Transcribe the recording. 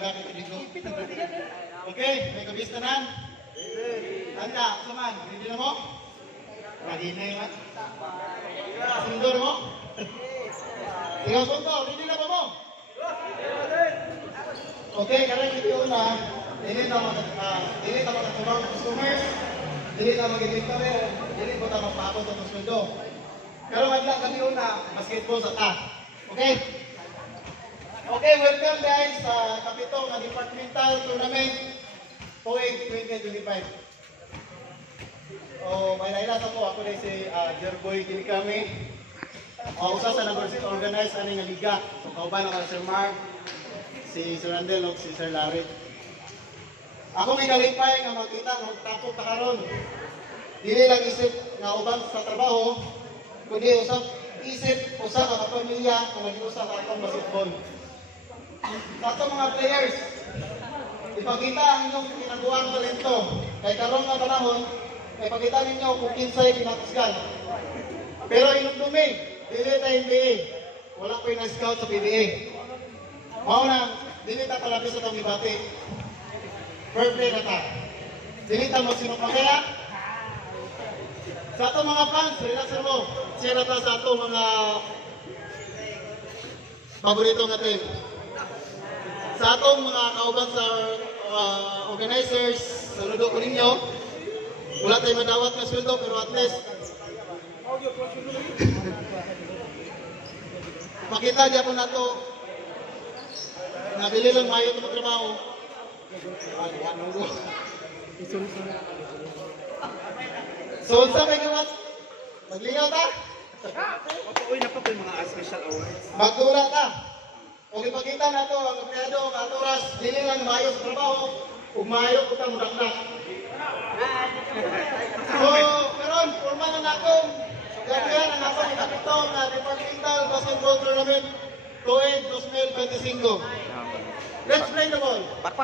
gamit dito. Okay, may kabis na nan? Handa, saman, hindi na mo? Lagi na yun. Sindor mo? Ikaw punto, hindi na ba mo? Okay, karang ito una, hindi na magkatulong customers, hindi na mag-inventory, hindi po na magpapot ang sundo. Pero maglang kami una, basketball sa ta. Okay? Okay, welcome guys sa kapitong na departmental tournament TOEIC 2025. May nailas ako na si Jerboy Kinikami. Usa sa nag-organize ani nga liga. So kauban ako Sir Mark, si Sir Randel ug si Sir Larry. Ako may kalipay nga makita nga tapok ta karon. Dili lang isip nga uban sa trabaho, kundi isip usa ka pamilya nga nag-usa sa akong basketball. Sa atong mga players, ipakita ang inyong ginagawa ng talento. Kay karon nga panahon, ipakita ninyo kung kinsay pinakusgan. Pero inumdumi, dili ta NBA. Wala pa yung scout sa PBA. Mao na, dili ta palapis sa itong ibati. Fair play na ta. Dili ta magsinupakaya. Sa itong mga fans, relaxer mo. Share na ta sa itong mga paborito nga team. Sa itong mga kauban sa organizers, saludo ko ninyo. Wala tayong madawat na sweldo, pero at least makita niya po na ito. Nabili lang mayo ito magtrabaho. So, unsa may gawas? Maglingaw ta? Uy, na pa po yung mga special awards. Magdura ta. Kung ipakita na ito, ang empleyado, ang aturas, dili lang mayo sa trabaho, ug mayo ko tang mudakdak. So, karon forma na akong gabihan ang akong ikapitong na departmental basketball tournament TOEIC 2025. Let's play the ball. Pak.